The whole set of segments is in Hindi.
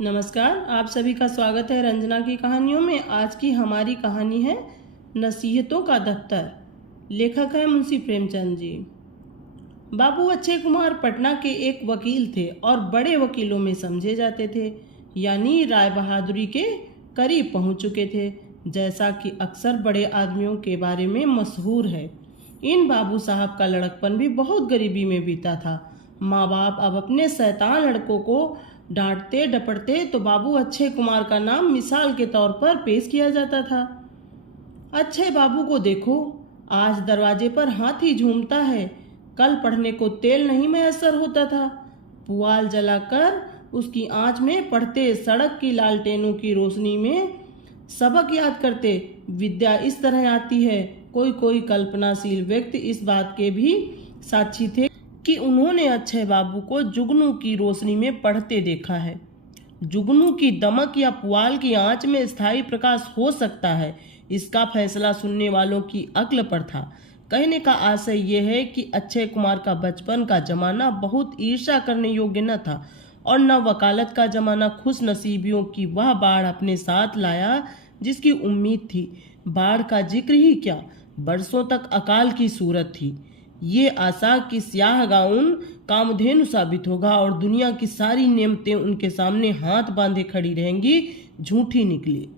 नमस्कार, आप सभी का स्वागत है रंजना की कहानियों में। आज की हमारी कहानी है नसीहतों का दफ्तर। लेखक है मुंशी प्रेमचंद जी। बाबू अक्षय कुमार पटना के एक वकील थे और बड़े वकीलों में समझे जाते थे, यानी राय बहादुरी के करीब पहुंच चुके थे, जैसा कि अक्सर बड़े आदमियों के बारे में मशहूर है। इन बाबू साहब का लड़कपन भी बहुत गरीबी में बीता था। माँ बाप अब अपने शैतान लड़कों को डांटते डपटते तो बाबू अक्षय कुमार का नाम मिसाल के तौर पर पेश किया जाता था। अक्षय बाबू को देखो, आज दरवाजे पर हाथी झूमता है, कल पढ़ने को तेल नहीं मैसर होता था। पुआल जलाकर उसकी आंच में पढ़ते, सड़क की लालटेनों की रोशनी में सबक याद करते। विद्या इस तरह आती है। कोई कोई कल्पनाशील व्यक्ति इस बात के भी साक्षी थे कि उन्होंने अक्षय बाबू को जुगनू की रोशनी में पढ़ते देखा है। जुगनू की दमक या पुआल की आंच में स्थायी प्रकाश हो सकता है, इसका फैसला सुनने वालों की अक्ल पर था। कहने का आशय यह है कि अक्षय कुमार का बचपन का जमाना बहुत ईर्ष्या करने योग्य न था और न वकालत का जमाना खुश नसीबियों की वह बाढ़ अपने साथ लाया जिसकी उम्मीद थी। बाढ़ का जिक्र ही क्या, बरसों तक अकाल की सूरत थी। ये आशा कि स्याह गाउन कामधेनु साबित होगा और दुनिया की सारी नेमतें उनके सामने हाथ बांधे खड़ी रहेंगी, झूठी निकली।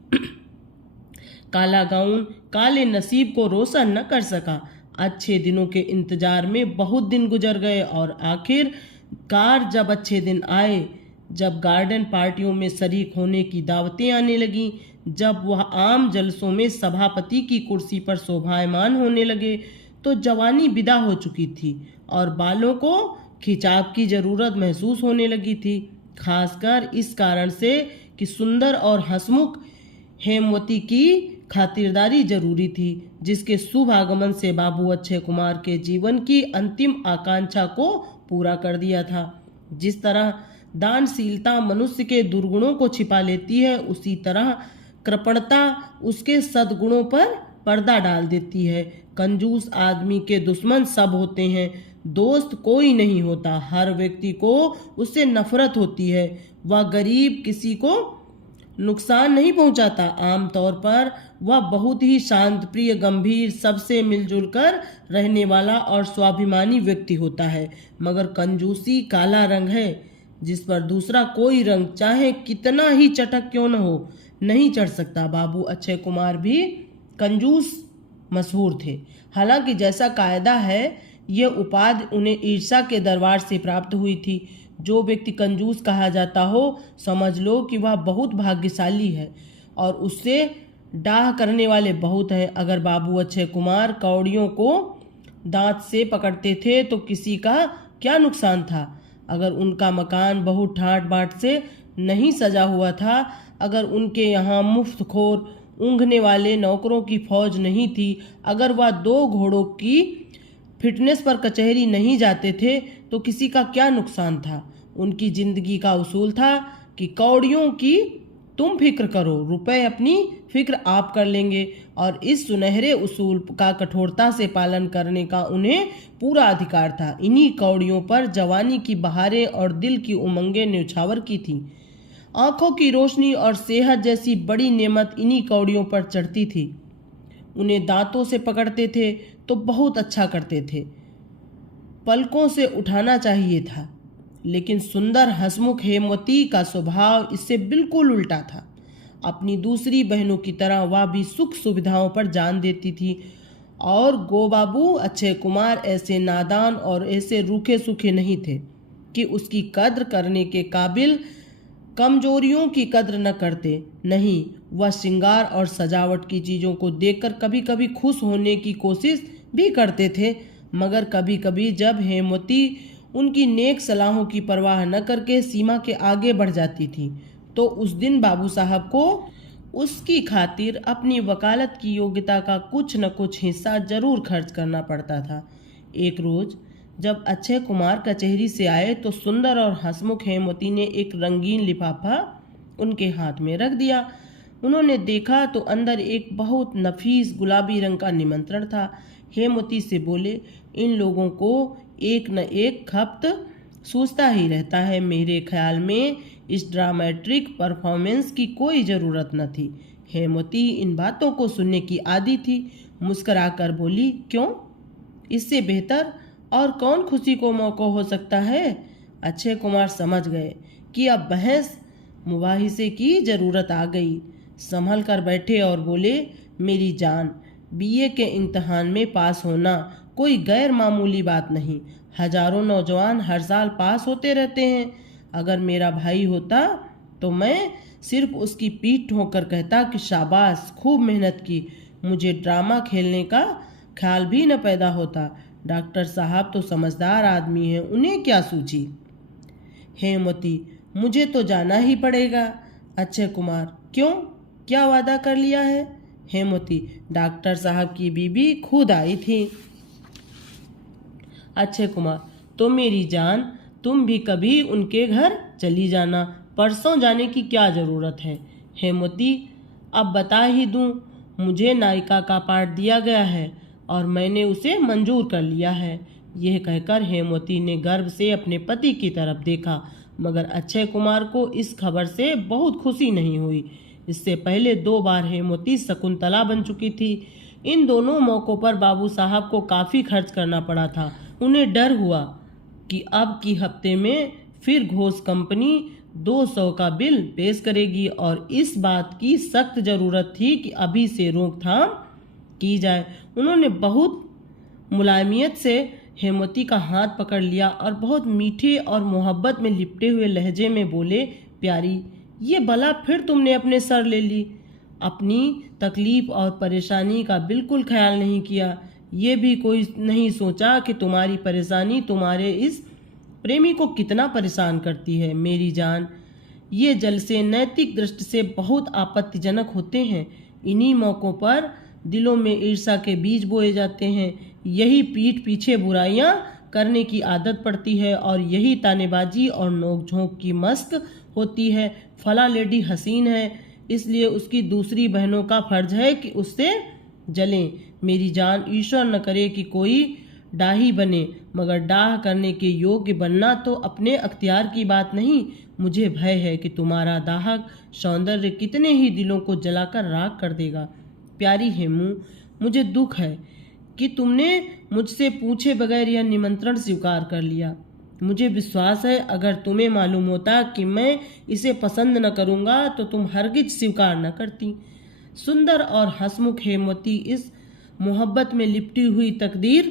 काला गाउन काले नसीब को रोशन न कर सका। अच्छे दिनों के इंतजार में बहुत दिन गुजर गए और आखिरकार जब अच्छे दिन आए, जब गार्डन पार्टियों में शरीक होने की दावतें आने लगीं, जब वह आम जलसों में सभापति की कुर्सी पर शोभायमान होने लगे, तो जवानी विदा हो चुकी थी और बालों को खिंचाव की जरूरत महसूस होने लगी थी, खासकर इस कारण से कि सुंदर और हंसमुख हेमवती की खातिरदारी जरूरी थी, जिसके शुभ आगमन से बाबू अक्षय कुमार के जीवन की अंतिम आकांक्षा को पूरा कर दिया था। जिस तरह दानशीलता मनुष्य के दुर्गुणों को छिपा लेती है, उसी तरह कृपणता उसके सद्गुणों पर पर्दा डाल देती है। कंजूस आदमी के दुश्मन सब होते हैं, दोस्त कोई नहीं होता। हर व्यक्ति को उससे नफरत होती है। वह गरीब किसी को नुकसान नहीं पहुंचाता। आमतौर पर वह बहुत ही शांत प्रिय, गंभीर, सबसे मिलजुल कर रहने वाला और स्वाभिमानी व्यक्ति होता है। मगर कंजूसी काला रंग है जिस पर दूसरा कोई रंग चाहे कितना ही चटक क्यों न हो नहीं चढ़ सकता। बाबू अक्षय कुमार भी कंजूस मशहूर थे। हालांकि जैसा कायदा है, यह उपाधि उन्हें ईर्ष्या के दरबार से प्राप्त हुई थी। जो व्यक्ति कंजूस कहा जाता हो, समझ लो कि वह बहुत भाग्यशाली है और उससे डाह करने वाले बहुत हैं। अगर बाबू अक्षय कुमार कौड़ियों को दांत से पकड़ते थे तो किसी का क्या नुकसान था। अगर उनका मकान बहुत ठाट बाट से नहीं सजा हुआ था, अगर उनके यहाँ मुफ्तखोर ऊँघने वाले नौकरों की फौज नहीं थी, अगर वह 2 घोड़ों की फिटनेस पर कचहरी नहीं जाते थे, तो किसी का क्या नुकसान था। उनकी जिंदगी का उसूल था कि कौड़ियों की तुम फिक्र करो, रुपए अपनी फिक्र आप कर लेंगे, और इस सुनहरे उसूल का कठोरता से पालन करने का उन्हें पूरा अधिकार था। इन्हीं कौड़ियों पर जवानी की बहारें और दिल की उमंगें न्यौछावर की थीं। आंखों की रोशनी और सेहत जैसी बड़ी नेमत इन्हीं कौड़ियों पर चढ़ती थी। उन्हें दांतों से पकड़ते थे तो बहुत अच्छा करते थे, पलकों से उठाना चाहिए था। लेकिन सुंदर हंसमुख हेमवती का स्वभाव इससे बिल्कुल उल्टा था। अपनी दूसरी बहनों की तरह वह भी सुख सुविधाओं पर जान देती थी, और गोबाबू अक्षय कुमार ऐसे नादान और ऐसे रूखे सूखे नहीं थे कि उसकी कद्र करने के काबिल कमजोरियों की कद्र न करते। नहीं, वह श्रृंगार और सजावट की चीज़ों को देखकर कभी कभी खुश होने की कोशिश भी करते थे, मगर कभी कभी जब हेमवती उनकी नेक सलाहों की परवाह न करके सीमा के आगे बढ़ जाती थी, तो उस दिन बाबू साहब को उसकी खातिर अपनी वकालत की योग्यता का कुछ न कुछ हिस्सा जरूर खर्च करना पड़ता था। एक रोज जब अक्षय कुमार कचहरी से आए तो सुंदर और हंसमुख हेमवती ने एक रंगीन लिफाफा उनके हाथ में रख दिया। उन्होंने देखा तो अंदर एक बहुत नफीस गुलाबी रंग का निमंत्रण था। हेमवती से बोले, इन लोगों को एक न एक खप्त सोचता ही रहता है। मेरे ख्याल में इस ड्रामेटिक परफॉर्मेंस की कोई ज़रूरत न थी। हेमवती इन बातों को सुनने की आदी थी। मुस्कुराकर बोली, क्यों? इससे बेहतर और कौन खुशी को मौका हो सकता है? अक्षय कुमार समझ गए कि अब बहस मुबाहिसे की ज़रूरत आ गई। संभल कर बैठे और बोले, मेरी जान, बीए के इम्तहान में पास होना कोई गैर मामूली बात नहीं। हजारों नौजवान हर साल पास होते रहते हैं। अगर मेरा भाई होता तो मैं सिर्फ उसकी पीठ ठोकर कहता कि शाबाश, खूब मेहनत की। मुझे ड्रामा खेलने का ख्याल भी न पैदा होता। डॉक्टर साहब तो समझदार आदमी हैं, उन्हें क्या सूझी? हेमवती, मुझे तो जाना ही पड़ेगा। अक्षय कुमार, क्यों? क्या वादा कर लिया है? हेमवती, डॉक्टर साहब की बीबी खुद आई थी। अक्षय कुमार, तो मेरी जान, तुम भी कभी उनके घर चली जाना। परसों जाने की क्या ज़रूरत है? हेमवती, अब बता ही दूं, मुझे नायिका का पार्ट दिया गया है और मैंने उसे मंजूर कर लिया है। यह कहकर हेमवती ने गर्व से अपने पति की तरफ देखा, मगर अक्षय कुमार को इस खबर से बहुत खुशी नहीं हुई। इससे पहले 2 बार हेमवती शकुंतला बन चुकी थी। इन दोनों मौक़ों पर बाबू साहब को काफ़ी खर्च करना पड़ा था। उन्हें डर हुआ कि अब की हफ्ते में फिर घोष कंपनी 200 का बिल पेश करेगी और इस बात की सख्त ज़रूरत थी कि अभी से रोकथाम की जाए। उन्होंने बहुत मुलायमियत से हेमवती का हाथ पकड़ लिया और बहुत मीठे और मोहब्बत में लिपटे हुए लहजे में बोले, प्यारी, ये बला फिर तुमने अपने सर ले ली। अपनी तकलीफ और परेशानी का बिल्कुल ख्याल नहीं किया। ये भी कोई नहीं सोचा कि तुम्हारी परेशानी तुम्हारे इस प्रेमी को कितना परेशान करती है। मेरी जान, ये जलसे नैतिक दृष्टि से बहुत आपत्तिजनक होते हैं। इन्हीं मौक़ों पर दिलों में ईर्ष्या के बीज बोए जाते हैं। यही पीठ पीछे बुराइयां करने की आदत पड़ती है और यही तानेबाजी और नोक-झोंक की मस्क होती है। फला लेडी हसीन है, इसलिए उसकी दूसरी बहनों का फर्ज है कि उससे जलें। मेरी जान, ईश्वर न करे कि कोई डाही बने, मगर डाह करने के योग्य बनना तो अपने अख्तियार की बात नहीं। मुझे भय है कि तुम्हारा दाहक सौंदर्य कितने ही दिलों को जलाकर राख कर देगा। प्यारी हेमू, मुझे दुख है कि तुमने मुझसे पूछे बगैर यह निमंत्रण स्वीकार कर लिया। मुझे विश्वास है अगर तुम्हें मालूम होता कि मैं इसे पसंद न करूँगा तो तुम हरगिज स्वीकार न करती। सुंदर और हंसमुख हेमवती इस मोहब्बत में लिपटी हुई तकदीर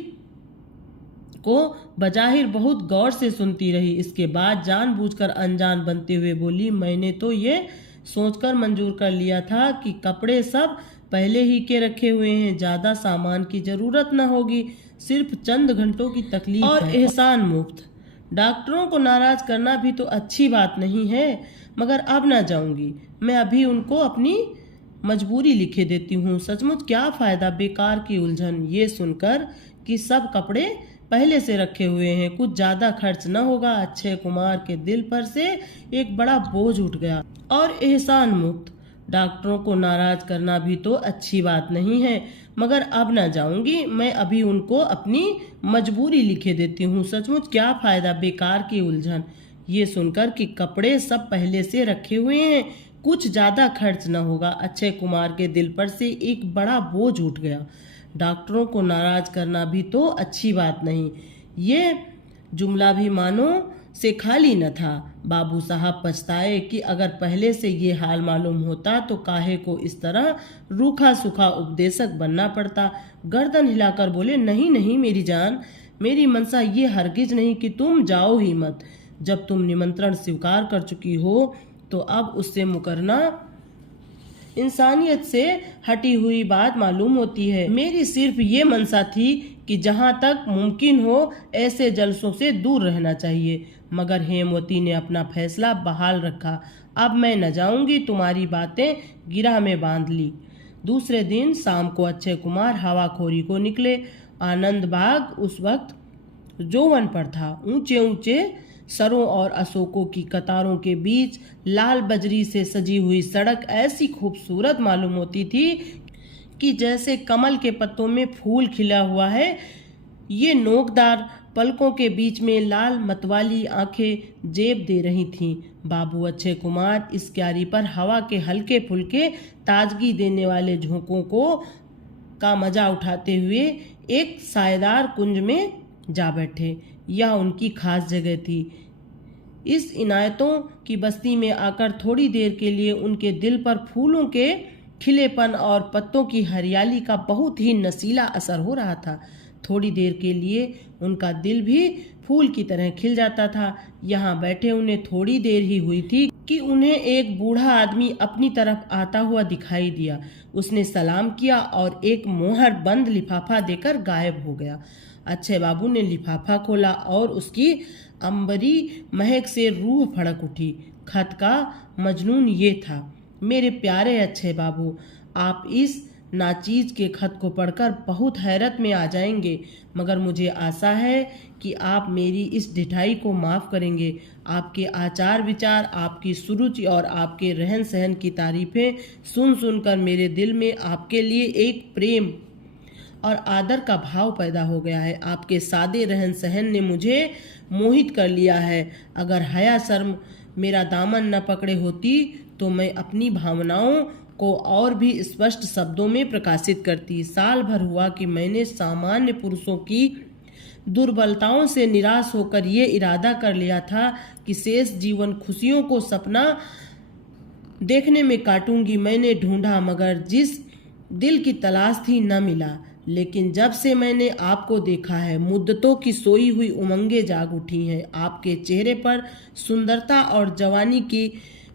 को बजाहिर बहुत गौर से सुनती रही। इसके बाद जानबूझकर अनजान बनते हुए बोली, मैंने तो ये सोचकर मंजूर कर लिया था कि कपड़े सब पहले ही के रखे हुए हैं, ज़्यादा सामान की ज़रूरत न होगी, सिर्फ चंद घंटों की तकलीफ और एहसान मुफ्त। डॉक्टरों को नाराज़ करना भी तो अच्छी बात नहीं है, मगर अब ना जाऊंगी। मैं अभी उनको अपनी मजबूरी लिखे देती हूँ। सचमुच क्या फ़ायदा बेकार की उलझन। ये सुनकर कि सब कपड़े पहले से रखे हुए हैं, कुछ ज़्यादा खर्च न होगा, अक्षय कुमार के दिल पर से एक बड़ा बोझ उठ गया। और एहसान मुक्त, डॉक्टरों को नाराज़ करना भी तो अच्छी बात नहीं है, मगर अब ना जाऊंगी। मैं अभी उनको अपनी मजबूरी लिखे देती हूँ। सचमुच क्या फ़ायदा बेकार की उलझन। ये सुनकर कि कपड़े सब पहले से रखे हुए हैं, कुछ ज़्यादा खर्च न होगा, अक्षय कुमार के दिल पर से एक बड़ा बोझ उठ गया। डॉक्टरों को नाराज़ करना भी तो अच्छी बात नहीं। ये जुमला भी मानो से खाली न था। बाबू साहब पछताए कि अगर पहले से ये हाल मालूम होता तो काहे को इस तरह रूखा सूखा उपदेशक बनना पड़ता। गर्दन हिलाकर बोले, नहीं नहीं मेरी जान, मेरी मनसा ये हरगिज नहीं कि तुम जाओ ही मत। जब तुम निमंत्रण स्वीकार कर चुकी हो तो अब उससे मुकरना इंसानियत से हटी हुई बात मालूम होती है। मेरी सिर्फ ये मनसा थी कि जहाँ तक मुमकिन हो ऐसे जलसों से दूर रहना चाहिए, मगर हेमवती ने अपना फैसला बहाल रखा। अब मैं न जाऊंगी, तुम्हारी बातें गिरह में बांध ली। दूसरे दिन शाम को अक्षय कुमार हवाखोरी को निकले। आनंद बाग उस वक्त जोवन पर था। ऊंचे ऊंचे सरों और अशोकों की कतारों के बीच लाल बजरी से सजी हुई सड़क ऐसी खूबसूरत मालूम होती थी कि जैसे कमल के पत्तों में फूल खिला हुआ है। ये नोकदार पलकों के बीच में लाल मतवाली आंखें जेब दे रही थीं। बाबू अक्षय कुमार इस क्यारी पर हवा के हल्के फुल्के ताजगी देने वाले झोंकों का मजा उठाते हुए एक सायेदार कुंज में जा बैठे। यह उनकी खास जगह थी। इस इनायतों की बस्ती में आकर थोड़ी देर के लिए उनके दिल पर फूलों के खिलेपन और पत्तों की हरियाली का बहुत ही नशीला असर हो रहा था। थोड़ी देर के लिए उनका दिल भी फूल की तरह खिल जाता था। यहाँ बैठे उन्हें थोड़ी देर ही हुई थी कि उन्हें एक बूढ़ा आदमी अपनी तरफ आता हुआ दिखाई दिया। उसने सलाम किया और एक मोहर बंद लिफाफा देकर गायब हो गया। अक्षय बाबू ने लिफाफा खोला और उसकी अंबरी महक से रूह फड़क उठी। खत का मजनून ये था, मेरे प्यारे अक्षय बाबू, आप इस नाचीज के खत को पढ़कर बहुत हैरत में आ जाएंगे, मगर मुझे आशा है कि आप मेरी इस ढिठाई को माफ़ करेंगे। आपके आचार विचार, आपकी सुरुचि और आपके रहन सहन की तारीफ़ें सुन सुनकर मेरे दिल में आपके लिए एक प्रेम और आदर का भाव पैदा हो गया है। आपके सादे रहन सहन ने मुझे मोहित कर लिया है। अगर हया शर्म मेरा दामन न पकड़े होती तो मैं अपनी भावनाओं को और भी स्पष्ट शब्दों में प्रकाशित करती। साल भर हुआ कि मैंने सामान्य पुरुषों की दुर्बलताओं से निराश होकर ये इरादा कर लिया था कि शेष जीवन खुशियों को सपना देखने में काटूंगी। मैंने ढूंढा, मगर जिस दिल की तलाश थी न मिला। लेकिन जब से मैंने आपको देखा है, मुद्दतों की सोई हुई उमंगें जाग उठी हैं। आपके चेहरे पर सुंदरता और जवानी की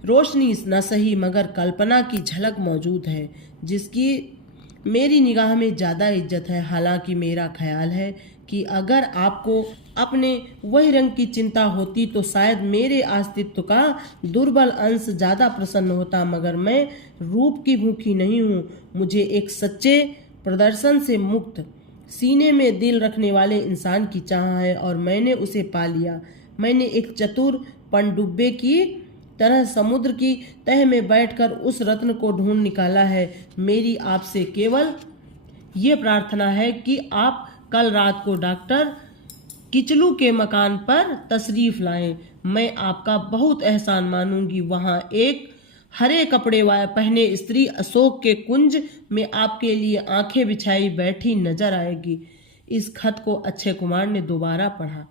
रोशनी न सही मगर कल्पना की झलक मौजूद है, जिसकी मेरी निगाह में ज़्यादा इज्जत है। हालांकि मेरा ख्याल है कि अगर आपको अपने वही रंग की चिंता होती तो शायद मेरे अस्तित्व का दुर्बल अंश ज़्यादा प्रसन्न होता, मगर मैं रूप की भूखी नहीं हूँ। मुझे एक सच्चे प्रदर्शन से मुक्त, सीने में दिल रखने वाले इंसान की चाह है और मैंने उसे पा लिया। मैंने एक चतुर पनडुब्बे की तरह समुद्र की तह में बैठकर उस रत्न को ढूंढ निकाला है। मेरी आपसे केवल ये प्रार्थना है कि आप कल रात को डॉक्टर किचलू के मकान पर तशरीफ लाएं। मैं आपका बहुत एहसान मानूंगी। वहाँ एक हरे कपड़े पहने स्त्री अशोक के कुंज में आपके लिए आंखें बिछाई बैठी नजर आएगी। इस खत को अक्षय कुमार ने दोबारा पढ़ा।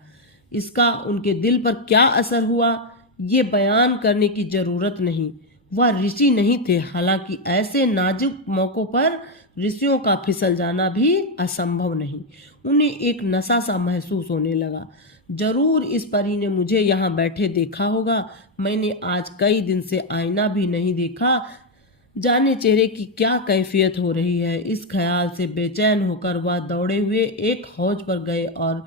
इसका उनके दिल पर क्या असर हुआ ये बयान करने की जरूरत नहीं। वह ऋषि नहीं थे, हालांकि ऐसे नाजुक मौकों पर ऋषियों का फिसल जाना भी असंभव नहीं। उन्हें एक नशा सा महसूस होने लगा। जरूर इस परी ने मुझे यहाँ बैठे देखा होगा। मैंने आज कई दिन से आईना भी नहीं देखा, जाने चेहरे की क्या कैफियत हो रही है। इस ख्याल से बेचैन होकर वह दौड़े हुए एक हौज पर गए और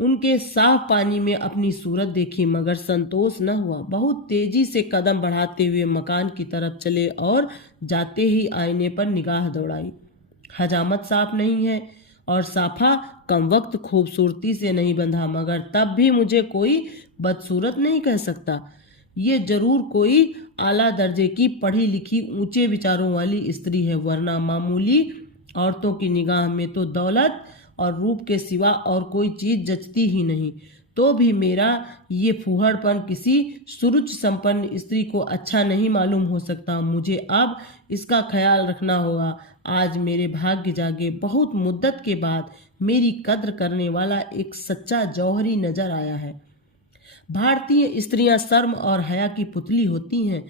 उनके साफ पानी में अपनी सूरत देखी, मगर संतोष न हुआ। बहुत तेजी से कदम बढ़ाते हुए मकान की तरफ चले और जाते ही आईने पर निगाह दौड़ाई। हजामत साफ नहीं है और साफा कम वक्त खूबसूरती से नहीं बंधा, मगर तब भी मुझे कोई बदसूरत नहीं कह सकता। ये जरूर कोई आला दर्जे की पढ़ी लिखी ऊंचे विचारों वाली स्त्री है, वरना मामूली औरतों की निगाह में तो दौलत और रूप के सिवा और कोई चीज जचती ही नहीं। तो भी मेरा ये फूहड़पन किसी सुरुचि संपन्न स्त्री को अच्छा नहीं मालूम हो सकता। मुझे अब इसका ख्याल रखना होगा। आज मेरे भाग्य जागे। बहुत मुद्दत के बाद मेरी कद्र करने वाला एक सच्चा जौहरी नजर आया है। भारतीय स्त्रियां शर्म और हया की पुतली होती हैं।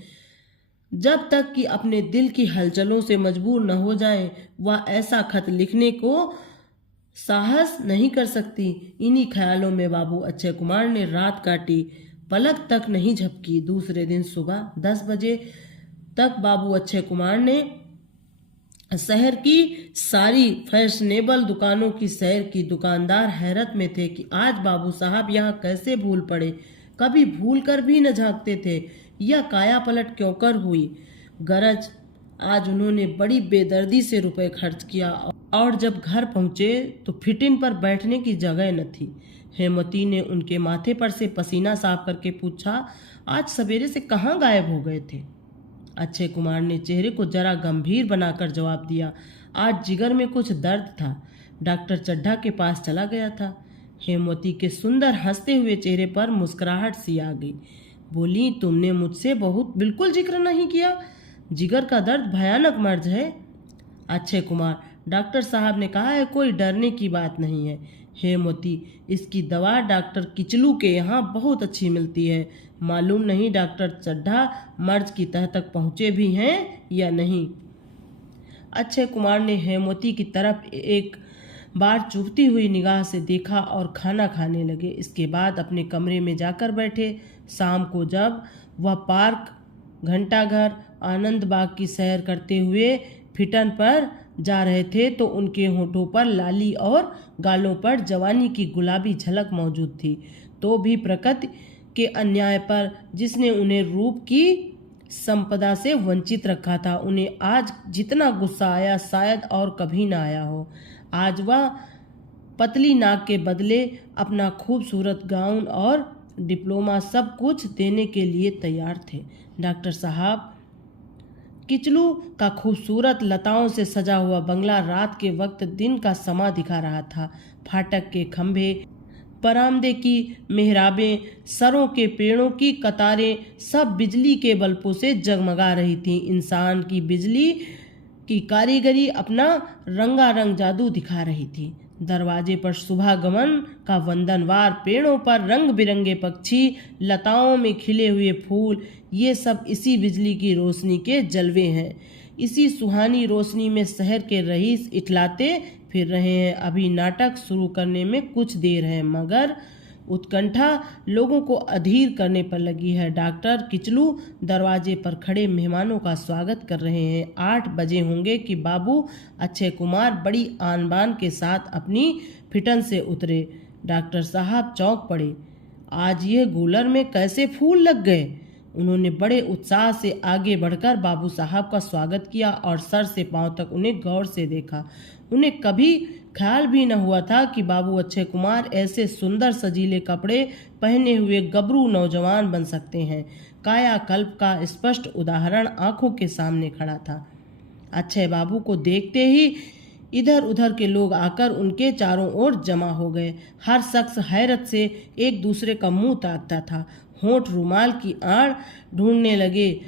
जब तक कि अपने दिल की हलचलों से मजबूर न हो जाएं, वह ऐसा खत लिखने को साहस नहीं कर सकती। इन्हीं ख्यालों में बाबू अक्षय कुमार ने रात काटी, पलक तक नहीं झपकी। दूसरे दिन सुबह 10 बजे तक बाबू अक्षय कुमार ने शहर की सारी फैशनेबल दुकानों की सैर की। दुकानदार हैरत में थे कि आज बाबू साहब यहाँ कैसे भूल पड़े। कभी भूल कर भी न झांकते थे। यह काया पलट क्यों कर हुई। गरज आज उन्होंने बड़ी बेदर्दी से रुपए खर्च किया और जब घर पहुंचे तो फिटिन पर बैठने की जगह न थी। हेमवती ने उनके माथे पर से पसीना साफ करके पूछा, आज सवेरे से कहाँ गायब हो गए थे। अक्षय कुमार ने चेहरे को जरा गंभीर बनाकर जवाब दिया, आज जिगर में कुछ दर्द था, डॉक्टर चड्ढा के पास चला गया था। हेमवती के सुंदर हंसते हुए चेहरे पर मुस्कुराहट सी आ गई। बोली, तुमने मुझसे बहुत बिल्कुल जिक्र नहीं किया। जिगर का दर्द भयानक मर्ज है अक्षय कुमार। डॉक्टर साहब ने कहा है, कोई डरने की बात नहीं है। हेमवती, इसकी दवा डॉक्टर किचलू के यहाँ बहुत अच्छी मिलती है। मालूम नहीं डॉक्टर चड्ढा मर्ज की तह तक पहुँचे भी हैं या नहीं। अक्षय कुमार ने हेमवती की तरफ एक बार चुभती हुई निगाह से देखा और खाना खाने लगे। इसके बाद अपने कमरे में जाकर बैठे। शाम को जब वह पार्क, घंटाघर, आनंद बाग की सैर करते हुए फिटन पर जा रहे थे तो उनके होठों पर लाली और गालों पर जवानी की गुलाबी झलक मौजूद थी। तो भी प्रकृति के अन्याय पर जिसने उन्हें रूप की संपदा से वंचित रखा था, उन्हें आज जितना गुस्सा आया शायद और कभी ना आया हो। आज वह पतली नाक के बदले अपना खूबसूरत गाउन और डिप्लोमा सब कुछ देने के लिए तैयार थे। डॉक्टर साहब, किचलू का खूबसूरत लताओं से सजा हुआ बंगला रात के वक्त दिन का समा दिखा रहा था। फाटक के खंभे, बरामदे की मेहराबें, सरों के पेड़ों की कतारें सब बिजली के बल्बों से जगमगा रही थीं। इंसान की बिजली की कारीगरी अपना रंगारंग जादू दिखा रही थी। दरवाजे पर शुभागमन का वंदनवार, पेड़ों पर रंग बिरंगे पक्षी, लताओं में खिले हुए फूल, ये सब इसी बिजली की रोशनी के जलवे हैं। इसी सुहानी रोशनी में शहर के रईस इठलाते फिर रहे हैं। अभी नाटक शुरू करने में कुछ देर है, मगर उत्कंठा लोगों को अधीर करने पर लगी है। डॉक्टर किचलू दरवाजे पर खड़े मेहमानों का स्वागत कर रहे हैं। 8 बजे होंगे कि बाबू अक्षय कुमार बड़ी आन बान के साथ अपनी फिटन से उतरे। डॉक्टर साहब चौंक पड़े। आज ये गूलर में कैसे फूल लग गए। उन्होंने बड़े उत्साह से आगे बढ़कर बाबू साहब का स्वागत किया और सर से पांव तक उन्हें गौर से देखा। उन्हें कभी ख्याल भी न हुआ था कि बाबू अक्षय कुमार ऐसे सुंदर सजीले कपड़े पहने हुए गबरू नौजवान बन सकते हैं। कायाकल्प का स्पष्ट उदाहरण आंखों के सामने खड़ा था। अक्षय बाबू को देखते ही इधर उधर के लोग आकर उनके चारों ओर जमा हो गए। हर शख्स हैरत से एक दूसरे का मुंह ताकता था। होंठ रुमाल की आड़ ढूंढने लगे,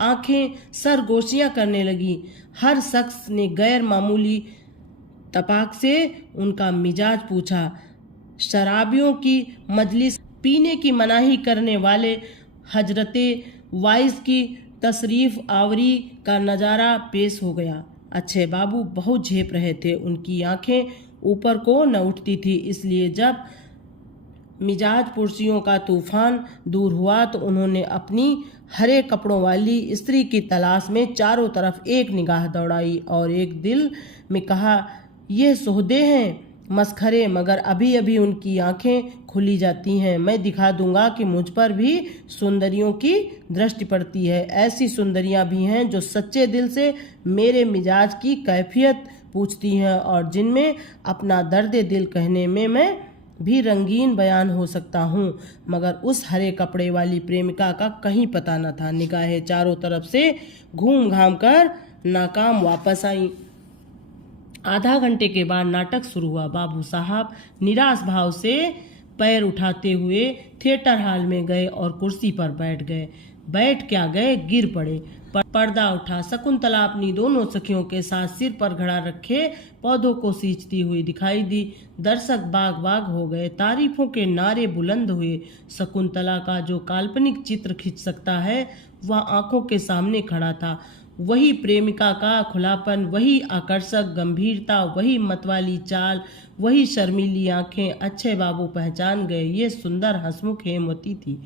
आंखें सरगोशियां करने लगी। हर शख्स ने गैर मामूली तपाक से उनका मिजाज पूछा। शराबियों की मजलिस, पीने की मनाही करने वाले हजरते वाइस की तशरीफ आवरी का नज़ारा पेश हो गया। अक्षय बाबू बहुत झेप रहे थे। उनकी आंखें ऊपर को न उठती थी, इसलिए जब मिजाज पुरसियों का तूफान दूर हुआ तो उन्होंने अपनी हरे कपड़ों वाली स्त्री की तलाश में चारों तरफ एक निगाह दौड़ाई और एक दिल में कहा, ये सोहदे हैं मस्खरे, मगर अभी अभी उनकी आंखें खुली जाती हैं। मैं दिखा दूंगा कि मुझ पर भी सुंदरियों की दृष्टि पड़ती है। ऐसी सुंदरियां भी हैं जो सच्चे दिल से मेरे मिजाज की कैफियत पूछती हैं और जिनमें अपना दर्द दिल कहने में मैं भी रंगीन बयान हो सकता हूँ। मगर उस हरे कपड़े वाली प्रेमिका का कहीं पता न था। निगाहें चारों तरफ से घूम घाम कर नाकाम वापस आई। आधा घंटे के बाद नाटक शुरू हुआ। बाबू साहब निराश भाव से पैर उठाते हुए थिएटर हॉल में गए और कुर्सी पर बैठ गए। बैठ क्या गए, गिर पड़े। पर्दा उठा। शकुंतला अपनी दोनों सखियों के साथ सिर पर घड़ा रखे पौधों को सींचती हुई दिखाई दी। दर्शक बाग बाग हो गए। तारीफों के नारे बुलंद हुए। शकुंतला का जो काल्पनिक चित्र खींच सकता है वह आंखों के सामने खड़ा था। वही प्रेमिका का खुलापन, वही आकर्षक गंभीरता, वही मतवाली चाल, वही शर्मीली आंखें। अक्षय बाबू पहचान गए, ये सुंदर हंसमुख हेमवती थी।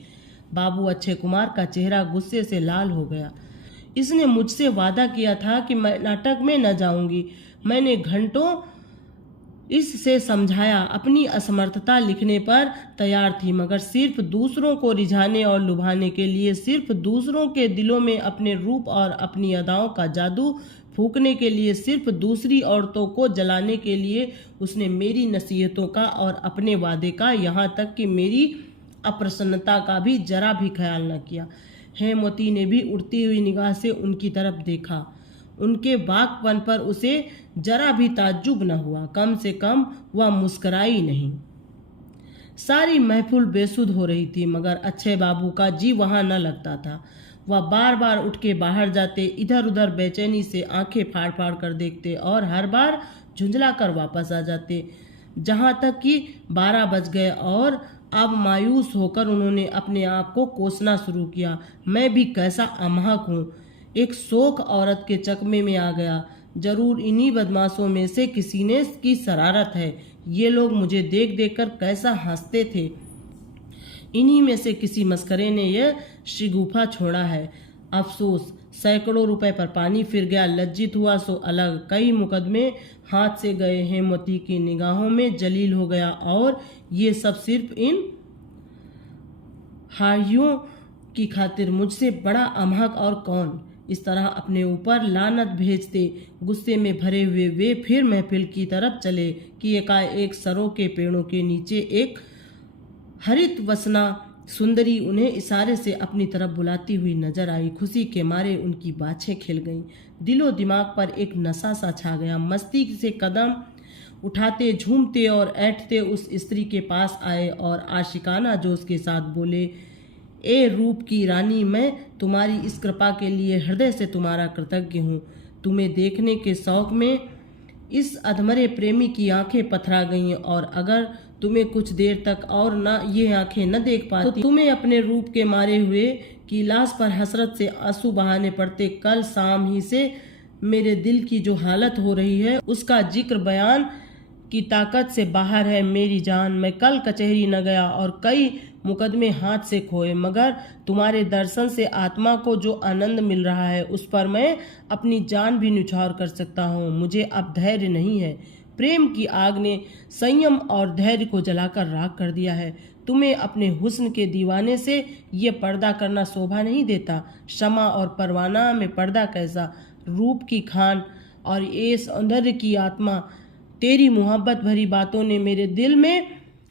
बाबू अक्षय कुमार का चेहरा गुस्से से लाल हो गया। इसने मुझसे वादा किया था कि मैं नाटक में न जाऊंगी। मैंने घंटों इससे समझाया, अपनी असमर्थता लिखने पर तैयार थी, मगर सिर्फ दूसरों को रिझाने और लुभाने के लिए, सिर्फ दूसरों के दिलों में अपने रूप और अपनी अदाओं का जादू फूंकने के लिए, सिर्फ दूसरी औरतों को जलाने के लिए उसने मेरी नसीहतों का और अपने वादे का, यहाँ तक कि मेरी अप्रसन्नता का भी जरा भी ख्याल न किया। हेमवती ने भी उड़ती हुई निगाह से उनकी तरफ देखा। उनके बाकपन पर उसे जरा भी ताज्जुब न हुआ। कम से कम वह मुस्कराई नहीं। सारी महफिल बेसुध हो रही थी, मगर अक्षय बाबू का जी वहाँ न लगता था। वह बार बार उठ के बाहर जाते, इधर उधर बेचैनी से आंखें फाड़ फाड़ कर देखते और हर बार झुंझला कर वापस आ जाते। जहाँ तक कि 12 बज गए और अब मायूस होकर उन्होंने अपने आप को कोसना शुरू किया। मैं भी कैसा अमायक हूँ, एक शोक औरत के चकमे में आ गया। जरूर इन्हीं बदमाशों में से किसी ने की शरारत है। ये लोग मुझे देख देख कर कैसा हंसते थे। इन्हीं में से किसी मस्करे ने यह शिगुफा छोड़ा है। अफसोस, सैकड़ों रुपए पर पानी फिर गया। लज्जित हुआ सो अलग, कई मुकदमे हाथ से गए। हेमवती की निगाहों में जलील हो गया। और ये सब सिर्फ इन हाइयों की खातिर। मुझसे बड़ा अमायक और कौन इस तरह अपने ऊपर लानत भेजते। गुस्से में भरे हुए वे फिर महफिल की तरफ चले कि एकाएक सरों के पेड़ों के नीचे एक हरित वसना सुंदरी उन्हें इशारे से अपनी तरफ बुलाती हुई नजर आई। खुशी के मारे उनकी बाछें खिल गईं। दिलो दिमाग पर एक नशा सा छा गया। मस्ती से कदम उठाते, झूमते और ऐठते उस स्त्री के पास आए और आशिकाना जोश के साथ बोले, ए रूप की रानी, मैं तुम्हारी इस कृपा के लिए हृदय से तुम्हारा कृतज्ञ हूँ। तुम्हें देखने के शौक में इस अधमरे प्रेमी की आंखें पथरा गईं, और अगर तुम्हें कुछ देर तक और ये आंखें न देख पाती तो तुम्हें अपने रूप के मारे हुए की लाश पर हसरत से आंसू बहाने पड़ते। कल शाम ही से मेरे दिल की जो हालत हो रही है उसका जिक्र बयान की ताकत से बाहर है। मेरी जान, मैं कल कचहरी न गया और कई मुकदमे हाथ से खोए, मगर तुम्हारे दर्शन से आत्मा को जो आनंद मिल रहा है उस पर मैं अपनी जान भी न्यौछावर कर सकता हूँ। मुझे अब धैर्य नहीं है। प्रेम की आग ने संयम और धैर्य को जलाकर राख कर दिया है। तुम्हें अपने हुस्न के दीवाने से ये पर्दा करना शोभा नहीं देता। शमा और परवाना में पर्दा कैसा। रूप की खान और ये सौंदर्य की आत्मा, तेरी मोहब्बत भरी बातों ने मेरे दिल में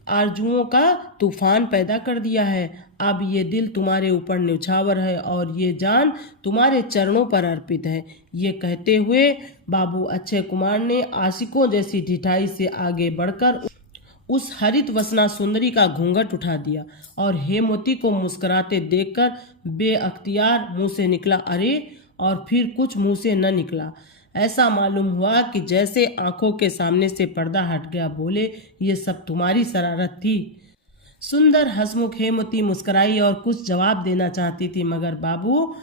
आरजुओं का तूफान पैदा कर दिया है। अब ये दिल तुम्हारे ऊपर न्यौछावर है और ये जान तुम्हारे चरणों पर अर्पित है। ये कहते हुए बाबू अक्षय कुमार ने आशिकों जैसी ढिठाई से आगे बढ़कर उस हरित वसना सुंदरी का घूंघट उठा दिया और हेमवती को मुस्कुराते देखकर बेअख्तियार मुंह से निकला, अरे, और फिर कुछ मुंह से न निकला। ऐसा मालूम हुआ कि जैसे आंखों के सामने से पर्दा हट गया। बोले, ये सब तुम्हारी शरारत थी। सुंदर हंसमुख हेमवती मुस्कुराई और कुछ जवाब देना चाहती थी, मगर बाबू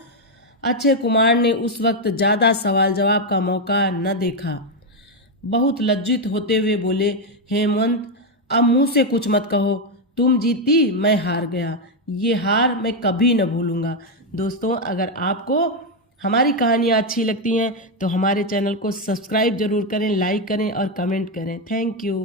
अक्षय कुमार ने उस वक्त ज़्यादा सवाल जवाब का मौका न देखा। बहुत लज्जित होते हुए बोले, हेमंत, अब मुंह से कुछ मत कहो। तुम जीती, मैं हार गया। ये हार मैं कभी न भूलूंगा। दोस्तों, अगर आपको हमारी कहानियाँ अच्छी लगती हैं तो हमारे चैनल को सब्सक्राइब जरूर करें, लाइक करें और कमेंट करें। Thank you.